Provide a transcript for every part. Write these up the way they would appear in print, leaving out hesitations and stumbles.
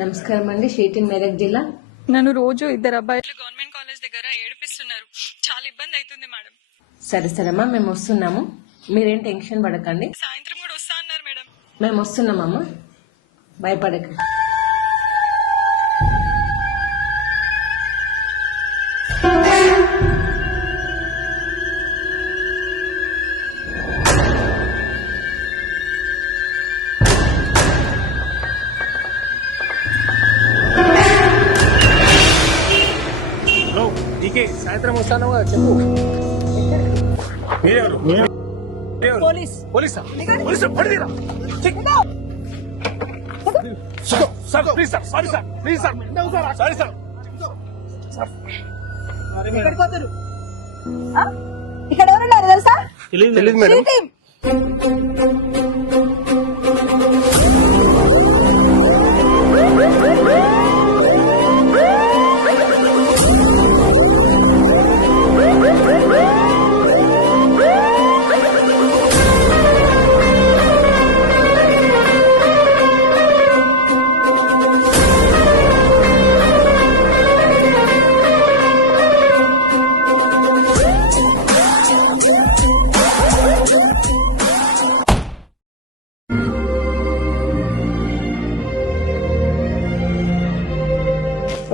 నమస్కారం అండి. షీటిన్ మెదక్ జిల్లా. నన్ను రోజు ఇద్దరు అబ్బాయిలు గవర్నమెంట్ కాలేజ్ దగ్గర ఏడిపిస్తున్నారు. చాలా ఇబ్బంది అవుతుంది మేడం. సరేమ్మా, మేము వస్తున్నాము. మీరేం టెన్షన్ పడకండి. సాయంత్రం కూడా వస్తా అన్నారు మేడం. మేము వస్తున్నామమ్మా, భయపడకండి. సాయంత్రం వస్తాను చెప్పు. ఇక్కడ ఎవరున్నారు తెలుసా? తెలియదు మేడం.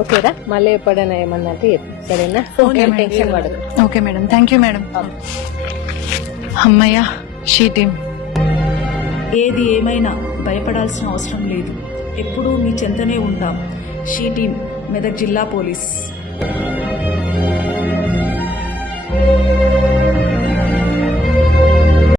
ఓకేరా, మళ్ళీ ఎప్పుడైనా ఏమన్నా చెప్పు, సరేనా? టెన్షన్ పడదు. Okay madam, thank you madam. అమ్మయ్యా, షీ టీమ్. ఏది ఏమైనా భయపడాల్సిన అవసరం లేదు. ఎప్పుడూ మీ చెంతనే ఉంటాం. షీ టీమ్, మెదక్ జిల్లా పోలీస్.